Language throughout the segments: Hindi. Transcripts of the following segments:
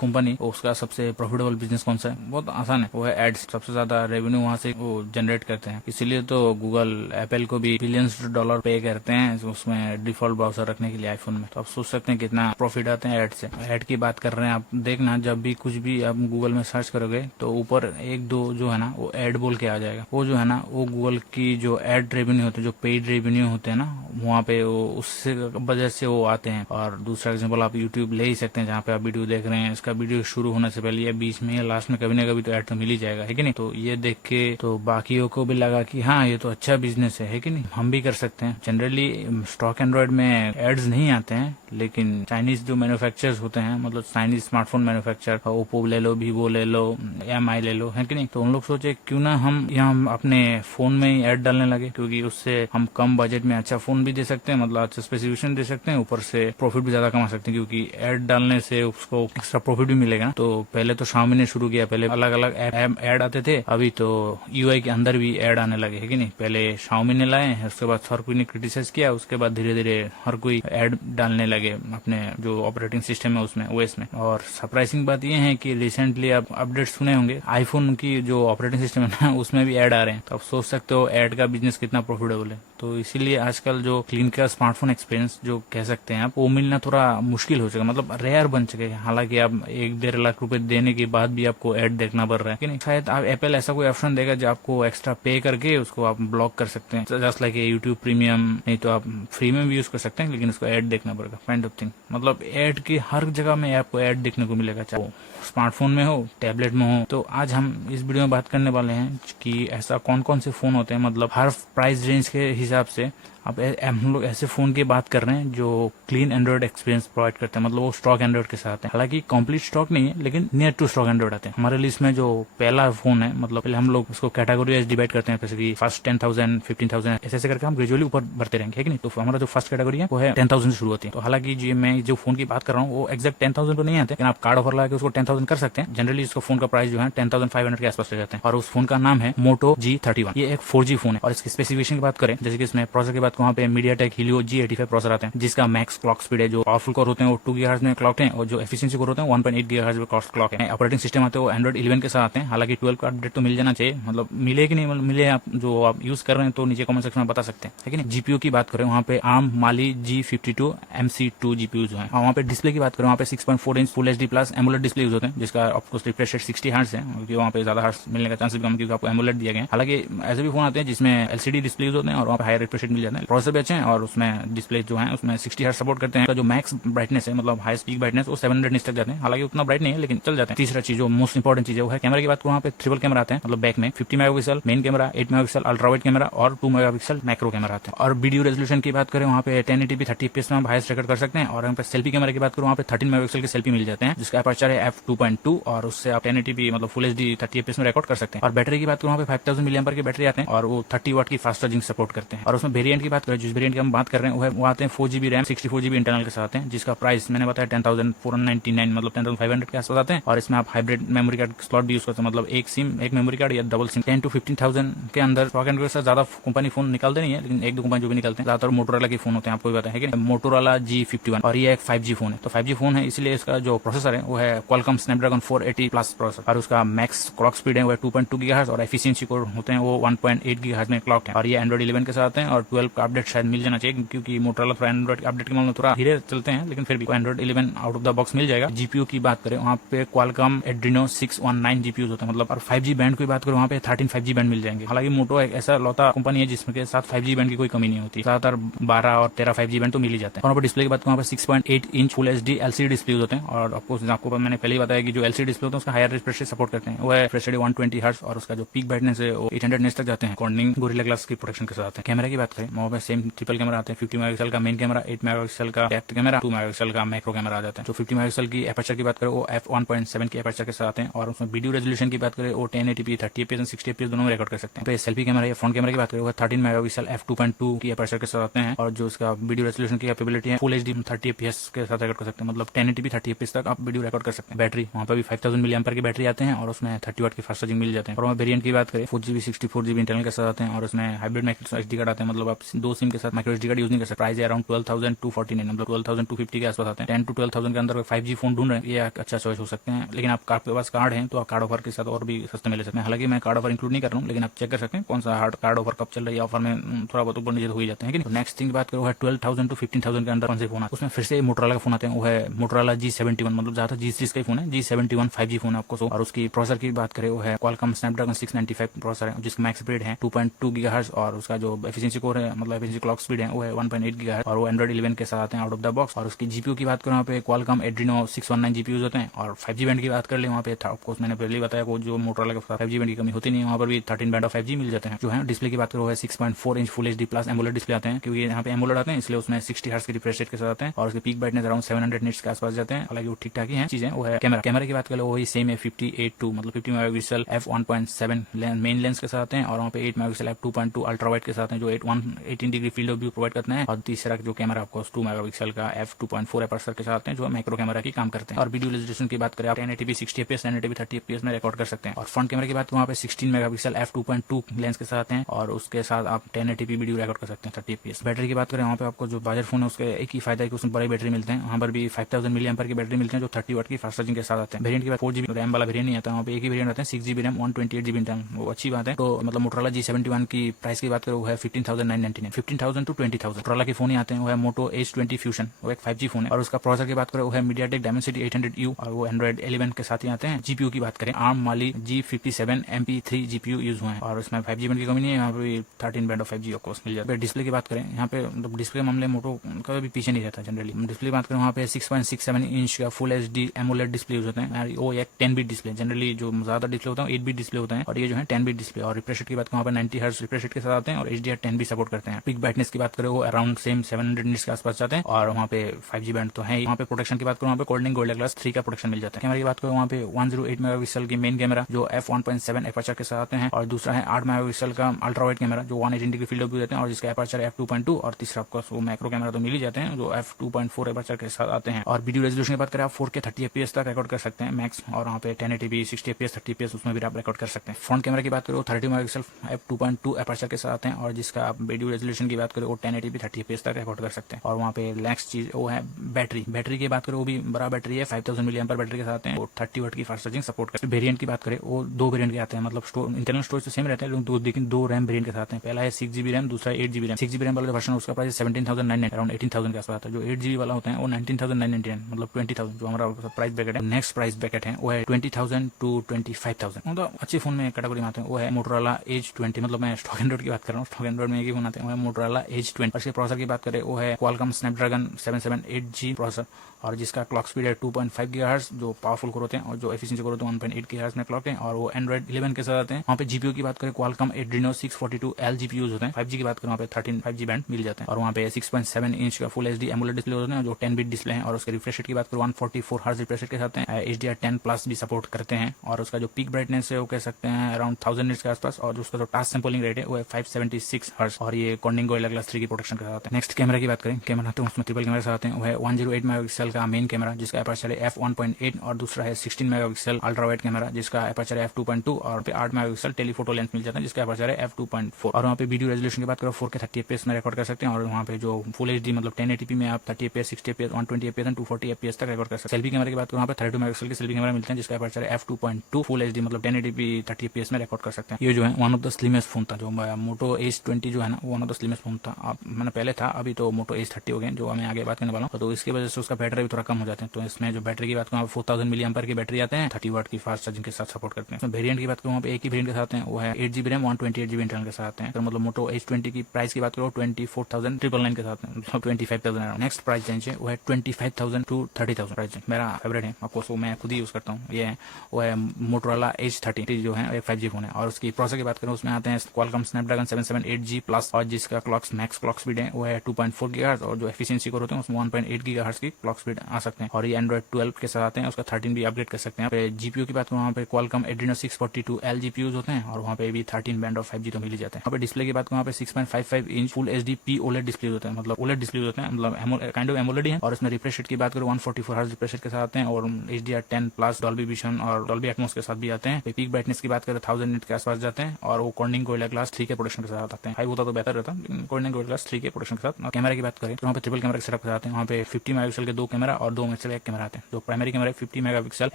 कंपनी उसका सबसे प्रॉफिटेबल बिजनेस कौन सा है? बहुत आसान है, वो है एड्स। सबसे ज्यादा रेवेन्यू वहाँ से वो जनरेट करते हैं, इसीलिए तो गूगल एप्पल को भी बिलियंस डॉलर पे करते हैं उसमें डिफॉल्ट ब्राउजर रखने के लिए आईफोन में। तो आप सोच सकते हैं कितना प्रॉफिट आते हैं एड से। एड की बात कर रहे हैं आप, देखना जब भी कुछ भी आप गूगल में सर्च करोगे तो ऊपर एक दो जो है ना वो एड बोल के आ जाएगा। वो जो है ना वो गूगल की जो एड रेवेन्यू होते हैं, जो पेड रेवेन्यू होते हैं ना, वहाँ पे वो उससे वजह से वो आते हैं। और दूसरा एग्जाम्पल आप यूट्यूब ले ही सकते हैं, जहाँ पे आप वीडियो देख रहे हैं, इसका वीडियो शुरू होने से पहले या बीच में या लास्ट में कभी ना कभी तो एड तो मिल ही जाएगा, है कि नहीं? तो ये देख के तो बाकियों को भी लगा कि हाँ ये तो अच्छा बिजनेस है कि नहीं, हम भी कर सकते हैं। जनरली स्टॉक एंड्रॉइड में एड्स नहीं आते हैं, लेकिन चाइनीज जो मैन्युफैक्चरर्स होते हैं, मतलब चाइनीज स्मार्टफोन मैन्युफैक्चर, ओप्पो ले लो, वीवो ले लो, एमआई ले लो, है कि नहीं? तो उन लोग सोचे क्यों ना हम यहाँ अपने फोन में ही एड डालने लगे, क्योंकि उससे हम कम बजट में अच्छा फोन भी दे सकते हैं, मतलब अच्छा स्पेसिफिकेशन दे सकते हैं, ऊपर से प्रॉफिट भी ज्यादा कमा सकते हैं, क्योंकि एड डालने से उसको एक्स्ट्रा प्रॉफिट भी मिलेगा। तो पहले तो Xiaomi ने शुरू किया, पहले अलग अलग एड आते थे, अभी तो यूआई के अंदर भी एड आने लगे, है कि नहीं? पहले Xiaomi ने लाए, उसके बाद हर कोई ने क्रिटिसाइज किया, उसके बाद धीरे धीरे हर कोई एड डालने लगे अपने जो ऑपरेटिंग सिस्टम है उसमें, ओएस में। और सरप्राइजिंग बात यह है कि रिसेंटली आप अपडेट सुने होंगे, आईफोन की जो ऑपरेटिंग सिस्टम है ना उसमें भी एड आ रहे हैं। तो आप सोच सकते हो एड का बिजनेस कितना प्रॉफिटेबल है। तो इसीलिए आजकल जो क्लीन का स्मार्टफोन एक्सपीरियंस जो कह सकते हैं आप, वो मिलना थोड़ा मुश्किल हो चुका, मतलब रेयर बन चुके हैं। हालांकि आप 1-1.5 लाख रुपए देने के बाद भी आपको एड देखना पड़ रहा है कि नहीं? शायद आप एप्पल ऐसा कोई ऑप्शन देगा जो आपको एक्स्ट्रा पे करके उसको आप ब्लॉक कर सकते हैं, जस्ट लाइक यूट्यूब प्रीमियम। नहीं तो आप फ्री में भी यूज कर सकते हैं, लेकिन उसको एड देखना पड़ेगा, काइंड ऑफ थिंग। मतलब एड की हर जगह में आपको एड देखने को मिलेगा, चाहे स्मार्टफोन में हो, टैबलेट में हो। तो आज हम इस वीडियो में बात करने वाले हैं कि ऐसा कौन कौन से फोन होते हैं, मतलब हर प्राइस रेंज के हिसाब से। अब हम लोग ऐसे फोन की बात कर रहे हैं जो क्लीन एंड्रॉइड एक्सपीरियंस प्रोवाइड करते हैं, मतलब वो स्टॉक एंड्रॉइड के साथ है। हालांकि कंप्लीट स्टॉक नहीं है, लेकिन नियर टू स्टॉक एंड्रॉइड आते हैं। हमारे लिस्ट में जो पहला फोन है, मतलब पहले हम लोग उसको कैटेगरी वाइज डिवाइड करते हैं, जैसे कि फर्स्ट 10,000, 15,000 ऐसे करके हम ग्रेजुअली ऊपर बढ़ते रहेंगे, है कि नहीं? तो हमारा जो फर्स्ट कैटेगरी है वो है 10,000 से शुरू होती है। तो हालांकि जो मैं जो फोन की बात कर रहा हूँ वो एक्जैक्ट 10,000 तो नहीं आते, लेकिन आप कार्ड ऑफर लगा के उसको 10,000 कर सकते हैं। जनरली इसका फोन का प्राइस जो है 10,500 के आसपास ले जाते हैं। और उस फोन का नाम है Moto G31। ये एक 4G फोन है। और इसकी स्पेसिफिकेशन की बात करें, जैसे कि इसमें प्रोसेसर की बात वहाँ पे MediaTek Helio G85 प्रोसेसर आते हैं, जिसका मैक्स क्लॉक स्पीड है, जो पावरफुल कोर होते हैं वो 2 GHz में क्लॉक है, और जो एफिशिएंसी कोर होते हैं 1.8 GHz में क्लॉक है। ऑपरेटिंग सिस्टम आते हैं वो Android 11 के साथ आते हैं। हालांकि 12 का अपडेट तो मिल जाना चाहिए, मतलब मिले कि नहीं मिले, आप जो आप यूज कर रहे हैं तो नीचे कमेंट सेक्शन में बता सकते हैं, है कि नहीं? जीपीयू की बात करें वहाँ पे ARM Mali G52 MC2 GPU जो है। वहाँ पे डिस्प्ले की बात करें वहाँ पे 6.4 inch full HD plus AMOLED display use होते हैं, जिसका आपको रिफ्रेश रेट 60 हर्ट्ज है, क्योंकि वहाँ पे ज्यादा हर्ट्ज मिलने का चांस भी कम, क्योंकि आपको एमोलेड दिया गया है। हालांकि ऐसे भी फोन आते हैं जिसमें LCD डिस्प्ले यूज होते हैं और वहाँ पे हाई रिफ्रेश रेट मिल जाता है। प्रोसेसर भी अच्छे हैं और उसमें डिस्प्ले जो है उसमें 60 हर्ट्ज सपोर्ट करते हैं। जो मैक्स ब्राइटनेस है, मतलब हाई स्पीक ब्राइटनेस, वो 700 निट्स तक जाते हैं। हालांकि उतना ब्राइट नहीं है, लेकिन चल जाते हैं। तीसरा चीज जो मोस्ट इंपॉर्टेंट चीज है वो है कैमरा की बात करूँ, वहाँ पे ट्रिपल कैमरा आते हैं, मतलब बैक में 50 megapixel main camera, 8 megapixel ultra wide camera और 2 मेगापिक्सल मैक्रो कैमरा आते हैं। और वीडियो रेजोल्यूशन की बात करें वहाँ पे 1080p 30fps में हम हाईएस्ट रिकॉर्ड कर सकते हैं। और यहाँ पे सेल्फी कैमरा की बात करूँ वहाँ पे 13 मेगापिक्सल के सेल्फी मिल जाते हैं, जिसका अपर्चर है f2.2 और उससे आप 1080p मतलब फुल HD 30fps में रिकॉर्ड कर सकते हैं। और बैटरी की बात करूँ वहाँ पे 5000 mAh की बैटरी आते हैं और वो 30 वाट की फास्ट चार्जिंग सपोर्ट करते हैं। और उसमें वेरिएंट की बात करें, जिस वेरिएंट की हम बात कर रहे हैं वो आते हैं 4GB रैम 64GB इंटरनल के साथ हैं, जिसका प्राइस मैंने बताया 10,499 मतलब 10,500 के आसपास आते हैं। और इसमें आप हाइब्रिड मेमोरी कार्ड स्लॉट भी यूज करते हैं, मतलब एक सिम एक मेमोरी कार्ड या डबल सिम। 10 to 15,000 के अंदर स्टॉक एंड्रॉइड से ज्यादा कंपनी फोन निकालते नहीं है, लेकिन एक दो कंपनी जो भी निकलते हैं ज्यादातर मोटोरोला के फोन होते हैं, आपको भी पता है कि मोटोरोला G51। और ये एक 5G फोन है। तो 5G फोन है इसलिए इसका जो प्रोसेसर है वो है Qualcomm Snapdragon 480 प्लस प्रोसेसर, और उसका मैक्स क्लॉक स्पीड है वो 2.2 GHz और एफिशिएंसी कोर होते हैं वो 1.8 GHz में क्लॉक है। और ये Android 11 के साथ हैं और 12 का अपडेट शायद मिल जाना चाहिए, क्योंकि मोटोरोला थोड़ा एंड्रॉइड अपडेट के मामले में थोड़ा धीरे चलते हैं, लेकिन फिर भी Android 11 out of the box मिल जाएगा। जीपीयू की बात करें वहाँ पे Qualcomm Adreno 619 जीपीयू होते हैं, मतलब। और 5G बैंड की बात करें वहाँ पे 13 5G बैंड मिल जाएंगे। हालांकि मोटो एक ऐसा लौता कंपनी है जिसमें के साथ 5G बैंड की कोई कमी नहीं होती, ज्यादातर 12 और 13 5G बैंड तो मिल ही जाते हैं। और डिस्प्ले की बात करें वहाँ पे 6.8 inch full HD LCD display होते हैं। और आपको मैंने पहले ही बताया कि जो LCD डिस्प्ले होते हैं उसका हायर रिफ्रेश रेट सपोर्ट करते हैं, वो है रिफ्रेश रेट 120 हर्ट्ज और उसका जो पीक ब्राइटनेस है वो 800 निट्स तक जाते हैं, कॉर्निंग गोरिल्ला ग्लास की प्रोटेक्शन के साथ है। कैमरा की बात करें वहाँ पे सेम ट्रिपल कैमरा आते हैं, 50 मेगापिक्सल का मेन कैमरा, 8 मेगापिक्सल का डेप्थ कैमरा, 2 मेगापिक्सल का मैक्रो कैमरा आ जाता है। जो 50 मेगापिक्सल की एपर्चर की बात करें वो f1.7 की एपर्चर के साथ हैं। और उसमें वीडियो रेजोल्यूशन की बात करें वो 1080p 30fps और 60fps दोनों में रिकॉर्ड कर सकते हैं। सेल्फी कैमरा या फ्रंट कैमरा की बात करें वो 13 मेगापिक्सल f2.2 की एपर्चर के साथ आते हैं। और जो उसका वीडियो रेजोल्यूशन की कैपेबिलिटी है फुल HD 30fps के साथ रिकॉर्ड कर सकते हैं, मतलब 1080p 30fps तक आप वीडियो रिकॉर्ड कर सकते हैं। बैटरी वहाँ पर भी 5000 mAh की बैटरी आते हैं और उसमें 30 वाट की फास्ट चार्जिंग मिल जाते हैं। और वहाँ वेरिएंट की बात करें 4GB 64GB इंटरनल के साथ आते हैं और उसमें हाइब्रिड माइक्रो SD कार्ड आते हैं, मतलब आप 2 सिम के साथ माइक्रो SD कार्ड यूज नहीं कर सकते। प्राइस है अराउंड 12,249, मतलब 12,250 के आसपास आते हैं। 10 to 12,000 के अंदर 5G फोन ढूंढ रहे हैं, ये अच्छा चॉइस हो सकते हैं। लेकिन आप आपके पास कार्ड है तो आप कार्ड ऑफर के साथ और भी सस्ते मिल सकते हैं। हालांकि मैं कार्ड ऑफर इंक्लूड नहीं कर रहा हूँ, लेकिन आप चेक कर सकते हैं कौन सा कार्ड ऑफर कब चल रही है। ऑफर में थोड़ा बहुत ऊपर नीचे हो ही जाते हैं। नेक्स्ट थिंग की बात करो है 12,000 to 15,000 के अंदर कौन से फोन आते हैं, उसमें फिर से मोटोरोला का फोन आते हैं, वो है मोटोरोला G71, मतलब ज्यादा G सीरीज का फोन है। G71 5G फोन है आपको। और उसकी प्रोसेसर की बात करें वो है Qualcomm Snapdragon 695 प्रोसेसर है, जिसका मैक्स स्पीड है 2.2 GHz और उसका जो एफिशिएंसी कोर है, मतलब एफिशिएंसी क्लॉक स्पीड है वो है 1.8 GHz और वो Android 11 के साथ आते हैं आउट ऑफ द बॉक्स। और उसकी जीपीयू की बात करें वहाँ पे Qualcomm Adreno 619 जीपीयू होते हैं। और 5G बैंड की बात कर ले वहाँ पे ऑफकोर्स मैंने पहले ही बताया वो जो मोटोरोला के 5G बैंड की कमी होती नहीं है, वहाँ पर भी 13 बैंड ऑफ 5G मिल जाते हैं। जो है डिस्प्ले की बात करो है 6.4 inch full HD plus AMOLED display आते हैं, क्योंकि यहाँ पे एमोलेड आते हैं इसलिए उसमें 60 हर्ट्ज की रिफ्रेश रेट के साथ आते हैं। और उसके पीक ब्राइटनेस अराउंड 700 निट्स के आसपास जाते हैं। हालांकि वो ठीक ठाक ही है चीजें। वो है कैमरा की बात कर लो वही सेम है 58.2, मतलब 50 मेगापिक्सल f1.7 मेन लेंस के साथ आते हैं। और वहाँ पे 8 मेगापिक्सल f2.2 अल्ट्रा वाइड के साथ हैं, जो 18 degree field of view provide करते हैं। और तीसरा जो कैमरा आपको 2 मेगापिक्सल का f2.4 एपर्चर के साथ आते हैं, जो माइक्रो कैमरा की काम करते हैं। और वीडियो रेजोल्यूशन की बात करें आप 1080p 60 fps 1080p 30 fps में रिकॉर्ड कर सकते हैं। और फ्रंट कैमरा की बात वहाँ पे 16 मेगापिक्सल f2.2 लेंस के साथ हैं और उसके साथ आप 1080p वीडियो रिकॉर्ड कर सकते हैं 30 fps। बैटरी की बात करें वहाँ पे आपको जो बजट फोन है उसके एक ही फायदा है कि उसमें बड़ी बैटरी मिलते हैं। वहाँ पर भी 5000 mAh की बैटरी मिलते हैं, जो 30 वाट की फास्ट चार्जिंग के साथ आते हैं। वेरिएंट की बात 4GB रैम वाला वेरिएंट नहीं आता, वहाँ पे एक ही वेरिएंट आता है 6GB रैम 128GB इंटरनल, वो अच्छी बात है। तो मतलब मोटोरोला G71 की प्राइस की बात करें वो है 15,999, 15,000 to 20,000 मोटोरोला के फोन ही आते हैं। वो है मोटो H20 फ्यूजन, वो एक 5G फोन है। और उसका प्रोसेसर की बात करें वो है MediaTek Dimensity 800U और वो Android 11 के साथ ही आते हैं। जीपीयू की बात करें ARM Mali G57 MP3 GPU use हुए हैं और उसमें 5G बैंड की कमी नहीं है। यहाँ पे 13 बैंड ऑफ 5G ऑफकोर्स मिल जाता है। डिस्प्ले की बात करें यहाँ पे मतलब डिस्प्ले मामले मोटो का भी पीछे नहीं रहता जनरली। डिस्प्ले की बात करें वहाँ पे 6.67 इंच का full HD AMOLED display use होते हैं। वो एक 10 बिट डिस्प्ले, जनरली जो ज्यादा डिस्प्ले होता है 8 बिट डिस्प्ले होता है और ये जो है 10 बिट डिस्प्ले। और रिफ्रेश रेट की बात करें वहाँ पे 90 हर्ट्ज रिफ्रेश रेट के साथ आते हैं और HDR10 भी सपोर्ट करते हैं। पिक ब्राइटनेस की बात करें वो अराउंड सेम 700 निट्स के आसपास जाते हैं और वहाँ पे 5G बैंड तो है। वहाँ पे प्रोटेक्शन की बात करें वहाँ पे Corning Gorilla Glass 3 का प्रोटेक्शन मिल जाता है। कैमरा की बात करें वहाँ पे 108 मेगापिक्सल की मेन कैमरा जो f1.7 एपर्चर के साथ आते हैं और दूसरा है 8 मेगापिक्सल का अल्ट्रा वाइड कैमरा जो 118 डिग्री फील्ड ऑफ व्यू देते हैं और जिसका एपर्चर f2.2 और तीसरा आपका वो मैक्रो कैमरा तो मिल ही जाते हैं जो f2.4 एपर्चर के साथ आते हैं। और वीडियो रेजोल्यूशन की बात करें आप 4K 30 fps तक रिकॉर्ड कर सकते हैं मैक्स और वहाँ पे 1080p 60 fps 30 fps उसमें भी आप रिकॉर्ड कर सकते हैं। फ्रंट कैमरा की बात करें 30 मेगापिक्सल f2.2 एपर्चर के साथ आते हैं और जिसका आप वीडियो रेजोल्यूशन की बात करें वो 1080p 30 fps तक रिकॉर्ड कर सकते हैं। और वहाँ पे नेक्स्ट चीज वो है बैटरी की बात करें वो भी बड़ा बैटरी है 5000 mAh बैटरी के साथ हैं। वो 30 वाट की फास्ट चार्जिंग सपोर्ट करते हैं। वेरिएंट की बात करें वो 2 वेरिएंट के आते हैं, मतलब इंटरनल स्टोरेज तो सेम रहते हैं लेकिन 2 रैम वेरिएंट के साथ हैं। पहला है 6GB रैम, दूसरा 8GB रैम। 6GB रैम वाला जो वर्जन उसका प्राइस 17,999 अराउंड 18,000 के आसपास आता है। जो 8GB वाला होता है वो 19,999 मतलब 20,000 जो हमारा प्राइस ब्रैकेट है। नेक्स्ट प्राइस ब्रैकेट है वो है 20,000 to 25,000, मतलब अच्छे फोन में कैटेगरी में आते हैं। वो है मोटोरोला H20, मतलब मैं स्टॉक एंड्रॉइड की बात कर रहा हूँ, स्टॉक एंड्रॉइड में एक ही फोन आते हैं वो है मोटोरोला H20। इसके प्रोसेसर की बात करें वो है Qualcomm Snapdragon 778G प्रोसेसर और जिसका क्लॉक स्पीड है 2.5 GHz जो पावरफुल कोर होते हैं और जो एफिशिएंसी कोर होते हैं 1.8 GHz में क्लॉक है और वो Android 11 के साथ आते हैं। वहाँ पे जीपीयू की बात करें Qualcomm Adreno 642L जीपीयू होते हैं। 5G की बात करें वहाँ पे 13 5G बैंड मिल जाते हैं और वहाँ पे 6.7 इंच का फुल HD एमोलेड डिस्प्ले होते हैं जो 10 बिट डिस्प्ले है। और उसके रिफ्रेश रेट की बात करें 144 हर्ट्ज रिफ्रेश रेट के साथ हैं। HDR10 प्लस भी सपोर्ट करते हैं और उसका जो पीक ब्राइटनेस है वो कह सकते हैं अराउंड 1000 निट्स के आसपास और उसका जो टास्क सैंपलिंग रेट है वो है 576 हर्ट्ज और ये Corning Gorilla Glass 3 की प्रोटेक्शन के साथ है। नेक्स्ट कैमरा की बात करें, कैमरा तो उसमें ट्रिपल कैमरा के साथ हैं। वो है 108 मेगापिक्सल का मेन कैमरा जिसका एपर्चर है f1.8 और दूसरा है 16 मेगापिक्सल अल्ट्रा वाइड कैमरा जिसका एपर्चर है f2.2 और 8 मेगापिक्सल टेलीफोटो लेंस मिल जाता है जिसका एपर्चर है f2.4। और वहाँ पे वीडियो रेजोल्यूशन की बात करो 4K 30 fps में रिकॉर्ड कर सकते हैं और वहाँ पे जो फुल HD मतलब 1080p में आप 30 fps 60 fps 120 fps and 240 fps तक रिकॉर्ड कर सकते हैं। सेल्फी कैमरा की बात करो वहाँ पे 32 मेगापिक्सल के सेल्फी कैमरा मिलते हैं जिसका एपर्चर है f2.2 फुल HD मतलब 1080p 30 fps में रिकॉर्ड कर सकते हैं। ये जो है one of the slimmest phone था जो मोटो H20 जो है ना वो one of the slimmest phone था। आप मैंने पहले था, अभी तो मोटो H30 हो गए जो हमें आगे बात करने वाला हूँ, तो इसकी वजह से उसका बैटरी भी थोड़ा कम हो जाते हैं। तो इसमें जो बैटरी की बात करूँ 4000 mAh की बैटरी आते हैं 30 वाट की फास्ट चार्जिंग के साथ सपोर्ट करते हैं। वेरिएंट की बात करूँ वहाँ पे एक ही वेरिएंट के साथ हैं वो है 8GB रैम 128GB इंटरनल के साथ हैं। तो मतलब मोटो H20 की प्राइस की बात करो 24,999 के साथ मतलब 25,000। नेक्स्ट प्राइस रेंज है वो है 25,000 to 30,000 प्राइस रेंज। मेरा फेवरेट है आपको, मैं खुद ही यूज करता हूँ, ये है वो है मोटोरोला H30 जो है एक 5G फोन है। और उसकी प्रोसेसर की बात करें उसमें आते हैं Qualcomm Snapdragon 778G प्लस और जिसका मैक्स क्लॉक स्पीड है वो है 2.4 GHz और जो एफिशिएंसी कोर होते हैं उसमें 1.8 GHz की क्लॉक स्पीड आ सकते हैं। और ये Android 12 के साथ आते हैं, उसका 13 भी अपग्रेड कर सकते हैं। जीपीयू की बात करें वहाँ पे Qualcomm Adreno 642L जीपीयूज होते हैं और वहाँ पे भी 13 बैंड ऑफ 5G तो मिल ही जाते हैं। वहाँ पे डिस्प्ले की बात करें वहाँ पे 6.55 inch full HD OLED display होते हैं, मतलब OLED डिस्प्ले होते हैं, मतलब काइंड ऑफ एमोलेड ही है। और इसमें रिफ्रेश रेट की बात करें 144 हर्ट्ज रिफ्रेश रेट के साथ आते हैं और HDR10 प्लस डॉल्बी विजन और डॉल्बी एटमॉस के साथ भी आते हैं। पीक ब्राइटनेस की बात करें 1000 निट के आसपास जाते हैं और वो Corning Gorilla Glass 3 के प्रोटेक्शन के साथ आते हैं। हैं। 5 होता तो बेहतर रहता, लेकिन कोऑर्डिनेट गोरिल्ला ग्लास 3 के प्रोटेक्शन के साथ। कैमरा की बात करें तो वहाँ पे ट्रिपल कैमरा के सेटअप के साथ हैं। वहाँ पे 50 मेगापिक्सल के 2 कैमरा और 2 मेगापिक्सल एक कैमरा आते हैं। जो primary camera 50 megapixel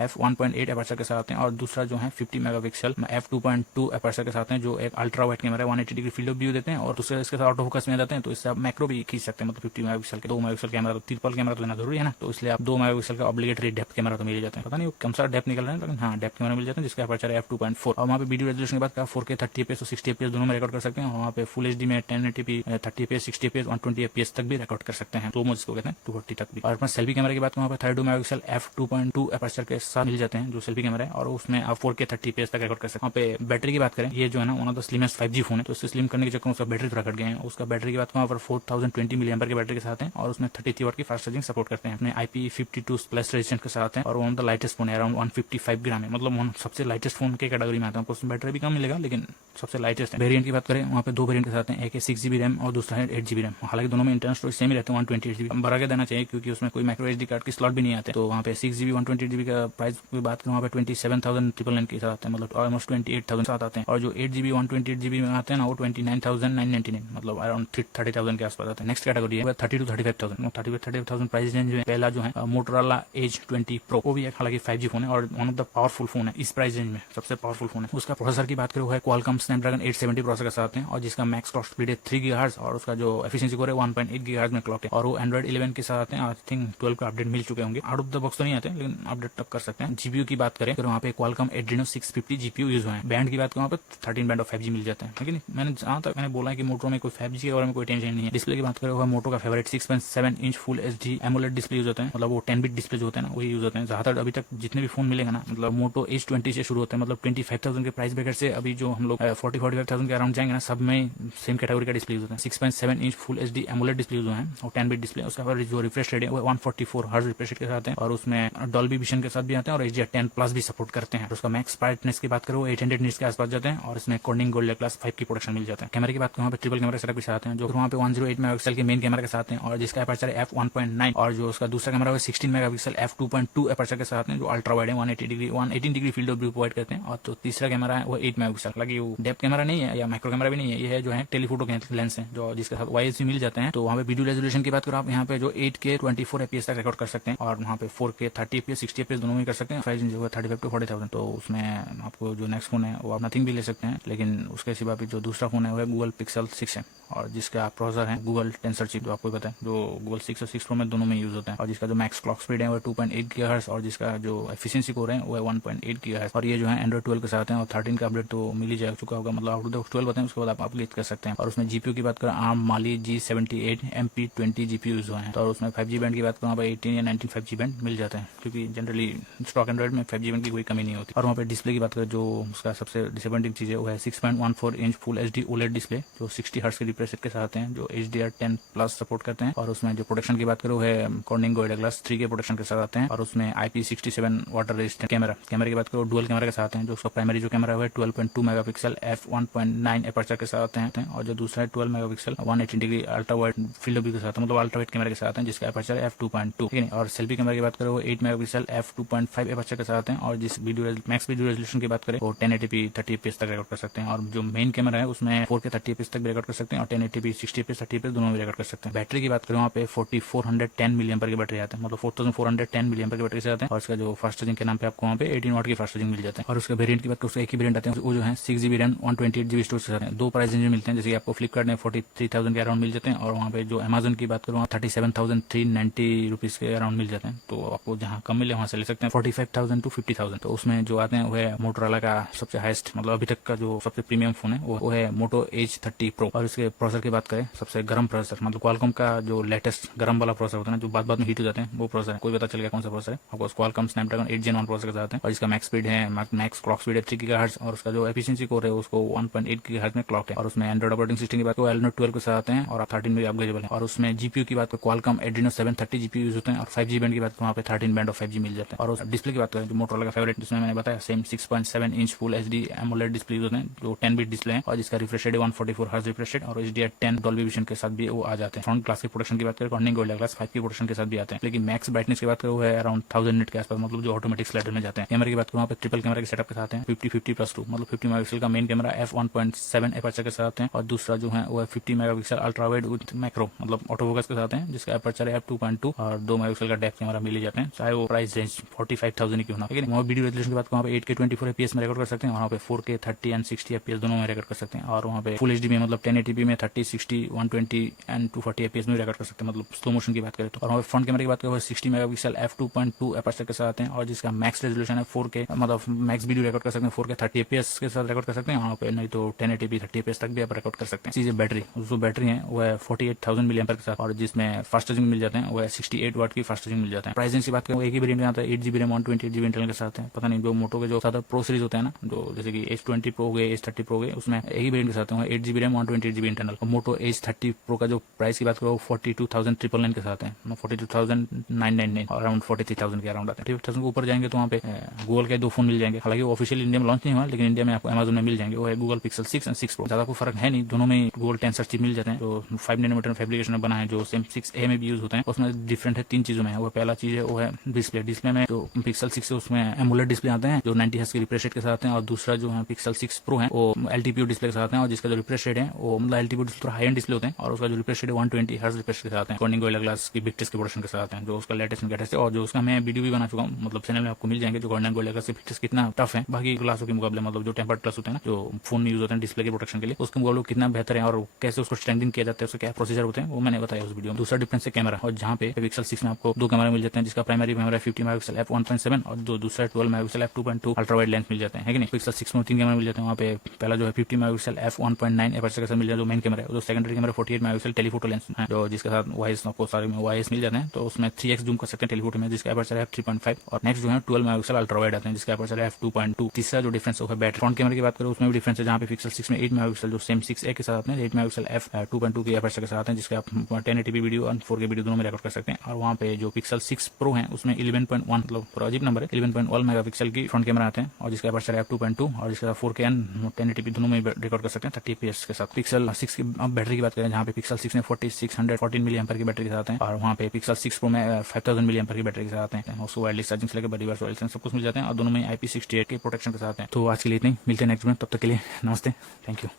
f1.8 aperture के साथ आते हैं, और दूसरा जो है 50 मेगापिक्सल f2.2 एपर्चर के साथ हैं, जो एक ultra wide camera 180 degree field of view देते हैं, और दूसरे इसके साथ ऑटो फोकस में जाते हैं, तो इससे आप मैक्रो भी खींच सकते हैं। मतलब 50 मेगापिक्सल के 2 मेगापिक्सल कैमरा, तो ट्रिपल कैमरा तो लेना जरूरी है ना, तो इसलिए आप 2 मेगापिक्सल का ऑब्लिगेटरी डेप्थ कैमरा तो मिल जाते हैं। पता नहीं कौन सा डेप्थ निकल रहा है, लेकिन हाँ डेप्थ कैमरा मिल जाते हैं, जिसका अपर्चर है f2.4। और वहाँ पे वीडियो रेजोल्यूशन के बाद 4K 30 fps और 60 fps दोनों में रिकॉर्ड कर सकते हैं। और वहाँ पे फुल एचडी में 1080p 30 fps 60 fps 120 fps तक भी रिकॉर्ड कर सकते हैं, तो जिसको कहते हैं 240 तक भी। और अपना सेल्फी कैमरा की बात वहाँ पे 32 मेगापिक्सल f2.2 एपर्चर के साथ मिल जाते हैं, जो सेल्फी कैमरा है, और उसमें आप 4K 30 fps तक रिकॉर्ड कर सकते हैं। वहाँ पे बैटरी की बात करें, ये जो है ना one of the slimmest 5G phone है, तो इससे स्लिम करने के चक्कर में उसका बैटरी थोड़ा घट गया है। उसका बैटरी की बात वहाँ पर 4020 mAh की बैटरी के साथ है, और उसमें 33 वाट की फास्ट चार्जिंग सपोर्ट करते हैं। अपने IP52 प्लस रेजिस्टेंस के साथ है, और one of the lightest phone है, अराउंड 155 ग्राम है, मतलब सबसे लाइटेस्ट फोन के कैटेगरी में आता है। उसमें बैटरी भी कम मिलेगा, लेकिन सबसे लाइटेस्ट है। वेरिएंट की बात करें, वहाँ पे 2 वेरिएंट के साथ हैं, एक है 6GB रैम और दूसरा है 8GB रैम। हालांकि दोनों में इंटरनल स्टोरेज सेम ही रहते हैं, 128GB। बढ़ा के देना चाहिए, क्योंकि उसमें कोई माइक्रो SD कार्ड की स्लॉट भी नहीं आते। तो वहाँ पे 6GB 128GB का प्राइस की बात करें, वहाँ पे 27,999 के साथ आते हैं, मतलब ऑलमोस्ट 28,000 साथ आते हैं। और जो 8GB 128GB में आते हैं ना, वो 29,999, मतलब अराउंड 30,000 के आसपास आते हैं। नेक्स्ट कैटेगरी है 30 to 35,000। 35,000 प्राइस रेंज में पहला जो है मोटोरोला एज 20 प्रो, वो भी एक हालांकि 5G फोन है, और one of the powerful phone है इस प्राइस रेंज में, सबसे पावरफुल फोन है। उसका प्रोसेसर की बात करें, वो है क्वालकॉम स्नैपड्रैगन 870 प्रोसेसर के साथ है, और जिसका मैक्स क्लॉक स्पीड है 3 GHz, और उसका जो एफिशिएंसी कोर है 1.8 GHz में क्लॉक है, और वो एंड्रॉइड 11 के साथ आते हैं। आई थिंक 12 का अपडेट मिल चुके होंगे, आउट ऑफ द बॉक्स तो नहीं आते, लेकिन अपडेट तक कर सकते हैं। जीपीयू की बात करें तो वहाँ पे क्वालकॉम एड्रीनो 650 जीपीयू यूज हुए हैं। बैंड की बात करें, वहाँ पे 13 बैंड ऑफ 5G मिल जाते हैं, लेकिन मैंने जहाँ तक मैंने बोला है कि मोटो में कोई 5G के बारे में कोई टेंशन नहीं है। डिस्प्ले की बात करें, वह मोटो का favourite 6.7 inch full HD AMOLED display use होते हैं, मतलब वो 10 बिट डिस्प्ले जो होते हैं ना, वही यूज होते हैं। ज्यादातर अभी तक जितने भी फोन मिलेगा ना, मतलब मोटो H20 से शुरू होते हैं, मतलब 25,000 के प्राइस ब्रैकेट से अभी जो हम लोग 40-45,000 के अराउंड जाएंगे ना, सब में सेम कैटेगरी का डिस्प्ले यूज होता है। 6.7 inch full HD AMOLED display use है, और 10 बिट डिस्प्ले। उसका जो रिफ्रेश रेट है वो 144 हर्ट्ज रिफ्रेश रेट के साथ है, और उसमें डॉल्बी विजन के साथ भी आते हैं, और HDR10+ भी सपोर्ट करते हैं। उसका मैक्स ब्राइटनेस की बात करें, वो 800 निट्स के आसपास जाते हैं, और इसमें कोऑर्डिनेट गोरिल्ला ग्लास 5 की प्रोटेक्शन मिल जाता है। कैमरे की बात करें, वहाँ पे ट्रिपल कैमरा सेटअप के साथ हैं, जो वहाँ पे 108 मेगापिक्सल के मेन कैमरा के साथ हैं, और जिसका एपर्चर है f1.9, और जो उसका दूसरा कैमरा है 16 मेगापिक्सल f2.2 एपर्चर के साथ है, जो अल्ट्रा वाइड है, 118 degree field of view provide करते हैं। और जो तीसरा कैमरा है वो 8 मेगापिक्सल, हालांकि वो डेप्थ कैमरा नहीं है या माइक्रो कैमरा भी नहीं है, ये है जो है टेलीफोटो लेंस है, जो जिसके साथ वाईएस भी मिल जाते हैं। तो वहाँ पे वीडियो रेजोल्यूशन की बात करो आप, यहाँ पे जो 8K 24 FPS तक रिकॉर्ड कर सकते हैं, और वहाँ पे 4K 30 FPS 60 FPS दोनों में कर सकते हैं। प्राइस रेंज होगा 35 to 40,000। तो उसमें आपको जो नेक्स्ट फोन है वो आप नथिंग भी ले सकते हैं, लेकिन उसके सिवा भी जो दूसरा फोन है वो है गूगल पिक्सल 6 है, और जिसका प्रोसेसर है गूगल टेंसर चिप, जो आपको पता है, जो गूगल 6 और 6 प्रो में दोनों में यूज होता है। और जिसका जो मैक्स क्लॉक स्पीड है वो 2.8 GHz, और जिसका जो एफिशिएंसी कोर है वो है 1.8 GHz। और ये जो है एंड्रॉइड 12 के साथ है, और 13 का अपडेट तो मिल ही जा चुका होगा, मतलब आउट ऑफ 12 बताएं, उसके बाद आप अपग्रेड कर सकते हैं। और उसमें जीपीयू की बात करें, ARM Mali G78 MP20 GPU use हुए हैं। तो उसमें 5G बैंड की बात करें, वहाँ पे 18 या 19 5G बैंड मिल जाते हैं, क्योंकि जनरली स्टॉक एंड्रॉइड में 5G बैंड की कोई कमी नहीं होती। और वहाँ पे डिस्प्ले की बात करें, जो उसका सबसे डिसअपॉइंटिंग चीज है वो है 6.14 inch full HD OLED display, जो 60 हर्ट्ज के रिफ्रेश रेट के साथ हैं, जो HDR10+ सपोर्ट करते हैं। और उसमें जो प्रोटेक्शन की बात करो है कोऑर्डिनेट गोरिल्ला ग्लास 3 के प्रोटेक्शन के साथ आते हैं, और उसमें IP67 वाटर रेजिस्टेंट कैमरा की बात करो डुअल कैमरा के साथ हैं, जो उसका प्राइमरी जो कैमरा है 12.2 मेगापिक्सल f1.9 एपर्चर के साथ हैं, और जो दूसरा है 12 megapixel 180 degree ultra wide field of view के साथ, मतलब अल्ट्रा वाइड कैमरा के साथ हैं, जिसका एपर्चर है f2.2, ठीक है। और सेल्फी कैमरा की बात करो 8 मेगापिक्सल f2.5 एपर्चर के साथ हैं, और जिस मैक्स वीडियो रेजोल्यूशन की बात करें वो 1080p 30 fps तक रिकॉर्ड कर सकते हैं। और जो मेन कैमरा है उसमें 4K 30 fps तक भी रिकॉर्ड कर सकते हैं, और 1080p 60 fps 30 fps दोनों भी रिकॉर्ड कर सकते हैं। बैटरी की बात करें, वहाँ पे 4410 mAh की बैटरी आते हैं, मतलब 4410 mAh की बैटरी से आते हैं। और इसका जो फास्ट चार्जिंग के नाम पे आपको वहाँ पे 18 वाट की फास्ट चार्जिंग मिल जाता है। और उसके वेरिएंट की बात करें, उसका एक ही वेरिएंट आते हैं, वो जो है 6GB रैम 128GB स्टोरेज के साथ हैं। दो प्राइस रेंज में मिलते हैं, जैसे कि आपको फ्लिपकार्ट में 43,000 के अराउंड मिल जाते हैं, और वहाँ पे जो अमेजन की बात करूँ 37,390 रुपीज के अराउंड मिल जाते हैं। तो आपको जहाँ कम मिले वहाँ से ले सकते हैं, 45,000 to 50,000। तो उसमें जो आते हैं वो है मोटोरोला का सबसे हाईएस्ट, मतलब अभी तक का जो सबसे प्रीमियम फोन है वो है मोटो H30 Pro। और इसके प्रोसेसर की बात करें, सबसे गर्म प्रोसेसर, मतलब क्वालकॉम का जो लेटेस्ट गर्म वाला प्रोसेसर होता है ना, जो बाद में हीट हो जाते हैं, वो प्रोसेसर है। कोई पता चल गया कौन सा प्रोसेसर है आपको, क्वालकॉम स्नैपड्रैगन 8 Gen 1 प्रोसेसर के साथ है, और इसका मैक्स स्पीड है मैक्स क्लॉक स्पीड है 3 GHz, और उसका जो एफिशिएंसी कोर है उसको 1.8 GHz में क्लॉक है। और उसमें एंड्रॉइड ऑपरेटिंग सिस्टम की बात करें Adreno 12 के साथ आते हैं, और 13 में अपग्रेडेबल है। और उसमें जीपीयू की बात करें क्वालकॉम Adreno 730 जीपीयू यूज होते हैं, और 5G बैंड की बात करें वहाँ पे 13 बैंड ऑफ 5G मिल जाता है। और उस डिस्प्ले की बात करें, जो मोटोरोला का फेवरेट, जिसमें मैंने बताया same 6.7 inch full HD AMOLED display use होते हैं, जो 10 बिट डिस्प्ले है, और जिसका refresh rate 144 hertz refresh rate, और HDR10 डॉल्बी विजन के साथ भी वो आ जाते हैं। फ्रंट ग्लास की प्रोटेक्शन की बात करें कॉर्निंग गोरिल्ला ग्लास 5 की प्रोटेक्शन के साथ भी आते हैं। लेकिन मैक्स ब्राइटनेस की बात करें वो है अराउंड 1000 निट के आसपास, मतलब जो ऑटोमेटिक स्लाइडर में जाते हैं। कैमरे की बात करूँ वहाँ पे ट्रिपल कैमरा के सेटअप के साथ हैं 50-50+2, मतलब 50 मेगापिक्सल का मेन कैमरा f1.7 एपर्चर के साथ हैं, और दूसरा जो है वो है 50 megapixel ultra wide with macro मतलब ऑटो फोकस के साथ हैं, जिसका एपर्चर है f2.2 और 2 मेगापिक्सल का डेप्थ कैमरा मिल जाते हैं, चाहे वो प्राइस रेंज 45,000 ही क्यों ना। लेकिन वहाँ वीडियो रेजोल्यूशन की बात करूँ वहाँ पे 8K 24 FPS में रिकॉर्ड कर सकते हैं, वहाँ पे 4K 30 एंड 60 FPS दोनों में रिकॉर्ड कर सकते हैं, और वहाँ पे फुल HD में मतलब 1080p में 30, 60, 120 एंड 240 FPS में रिकॉर्ड कर सकते हैं, मतलब स्लो मोशन की बात करें तो। और वहाँ पे फ्रंट कैमरे की बात करें 60 मेगापिक्सल f2.2 एपर्चर के साथ हैं, और जिसका मैक्स रेजोल्यूशन है 4K, मतलब मैक्स वीडियो रिकॉर्ड कर सकते हैं 4K 30 FPS के साथ रिकॉर्ड कर सकते हैं, वहाँ पे नहीं तो 1080p 30 FPS तक भी आप रिकॉर्ड कर सकते हैं। चीजें बैटरी, जो बैटरी है वो है 48,000 mAh के साथ, और जिसमें फास्ट चार्जिंग मिल जाते हैं वो है 68 वाट की फास्ट चार्जिंग मिल जाता है। प्राइसिंग की बात करें एक ही वेरिएंट में आता है 8GB रैम 128GB इंटरनल के साथ है। पता नहीं जो मोटो के जो ज्यादा प्रो सीरीज होते हैं ना, जो जैसे कि H20 Pro हो गए, H30 Pro हो गए, उसमें एक ही वेरिएंट के साथ है 8GB रैम 128GB इंटरनल। और मोटो H30 Pro का जो प्राइस की बात करो 42,999 के साथ है, 42,999 और अराउंड 43,000 के अराउंड आता है। 30,000 के ऊपर जाएंगे तो वहाँ पे गूगल के 2 फोन मिल जाएंगे, हालांकि वो ऑफिशियल इंडिया में लॉन्च नहीं हुआ, लेकिन इंडिया में आपको अमेजन में मिल जाएंगे। वो है गूगल पिक्सल 6 एंड 6 Pro। ज्यादा कोई फर्क है नहीं, दोनों में गूगल टेंसर चिप मिल जाते हैं, जो 5 नैनोमीटर फैब्रिकेशन में बना है, जो सेम 6A में भी यूज होता है। उसमें डिफरेंट है 3 चीजों में। वो पहला चीज है वो है डिस्प्ले में जो पिक्सल 6 है उसमें एमोलेड डिस्प्ले आते हैं जो 90 हर्ट्ज के रिफ्रेश रेट के साथ हैं, और दूसरा जो है पिक्सल 6 Pro है वो LTPO डिस्प्ले के साथ हैं, और जिसका जो रिफ्रेश रेट है वो मतलब LTPO display high and display होते हैं, और उसका जो रिफ्रेश रेट है 120 हर्ट्ज रिफ्रेश के साथ है, कॉर्निंग गोरिल्ला ग्लास की बिग टेस्ट की प्रोडक्शन के साथ है, जो उसका लेटेस्ट है। और जो उसका मैं वीडियो भी बना चुका हूँ, मतलब चैनल में आपको मिल जाएंगे, जो कॉर्निंग गोरिल्ला ग्लास की कितना टफ है बाकी ग्लासों के मुकाबले, मतलब जो टेम्पर्ड ग्लास होते हैं ना, जो फोन में यूज होते हैं डिस्प्ले के प्रोटेक्शन के लिए, उसके मुकाबले कितना बेहतर है और कैसे उसको स्ट्रेंथिंग किया जाता है, उसके क्या प्रोसीजर होते हैं वो मैंने बताया उस वीडियो में। दूसरा डिफरेंस है कैमरा, और जहाँ पे पिक्सल 6 में आपको 2 कैमरा मिल जाते हैं, जिसका प्राइमरी कैमरा 50 मेगापिक्सल f1.7 और दूसरा 12 megapixel f2.2 ultra wide lens मिल जाते हैं, है कि नहीं। पिक्सल 6 में 3 कैमरा मिल जाते हैं, वहाँ पे पहला जो है 50 मेगापिक्सल f1.9 एपर्चर के साथ मिल जाता है जो मेन कैमरा है, जो secondary camera 48 megapixel telephoto lens है, जो जिसके साथ वाइस आपको सारे में वाइस मिल जाते हैं, तो उसमें 3x जूम कर सकते हैं टेलीफोटो में, जिसका एपर्चर है f3.5। और नेक्स्ट जो है 12 मेगापिक्सल अल्ट्रा वाइड आते हैं, जिसका एपर्चर है f2.2। तीसरा जो डिफरेंस है बैटरी। फ्रंट कैमरा की बात करें उसमें भी डिफरेंस है, जहाँ पे पिक्सल 6 में 8 मेगापिक्सल जो सेम 6A के साथ आते हैं 8 मेगापिक्सल f2.2 की एपर्चर के साथ हैं, जिसका आप 1080p वीडियो और 4K वीडियो दोनों में रिकॉर्ड कर सकते हैं। और वहाँ पे जो पिक्सल 6 Pro है उसमें 11.1 मतलब पूरा अजीब नंबर है 11.1 मेगापिक्सल की फ्रंट कैमरा आते हैं, और जिसका एपर्चर है f2.2 और जिसका 4K एंड 1080p दोनों में रिकॉर्ड कर सकते हैं 30 FPS के साथ। पिक्सल 6 की अब बैटरी की बात करें, जहाँ पे पिक्सल 6 में 4614 mAh की बैटरी के साथ है, और वहाँ पे पिक्सल 6 Pro में 5000 mAh की बैटरी के साथ है। उसको वायरलेस चार्जिंग से लेकर रिवर्स वायरलेस सब कुछ मिल जाते हैं, और दोनों में IP68 के प्रोटेक्शन के साथ है। तो आज के लिए इतनी, मिलते हैं नेक्स्ट में, तब तक के लिए नमस्ते, थैंक यू।